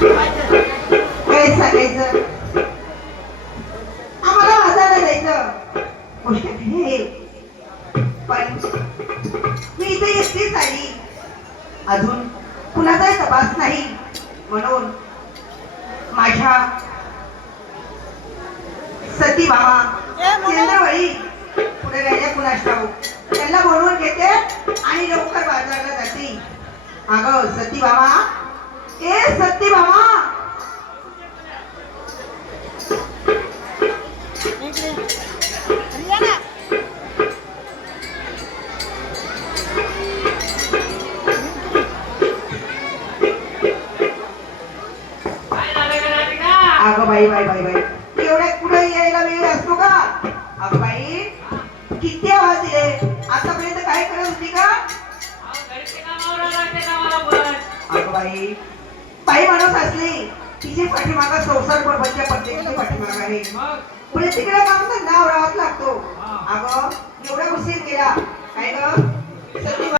काय सांगायचं, आम्हाला बाजारला जायचं गोष्ट आहे. पण मी इथे एकटीच आली, अजून कुणाचाही तपास नाही, म्हणून माझ्या सती मामा चंद्रवळी पुढे राहिल्या कुणास ठाऊक, त्यांना बोलवून घेते आणि लवकर बाजारला जाते. अगं सती मामा, ए सती मामा, अगं बाई बाई बाई बाई, एवढ्या पुढे यायला वेळ असतो का? अगं बाई, किती आवाज दिले, आतापर्यंत काय करत होती का? अगं बाई, बाई माणूस असली तिची पाठीमागा संसार बरोबरच्या पद्धतीची पाठीमाग आहे. पुढे तिकडे काम धंदा आवरावाच लागतो. अगं एवढा उशीर केला काय ग सती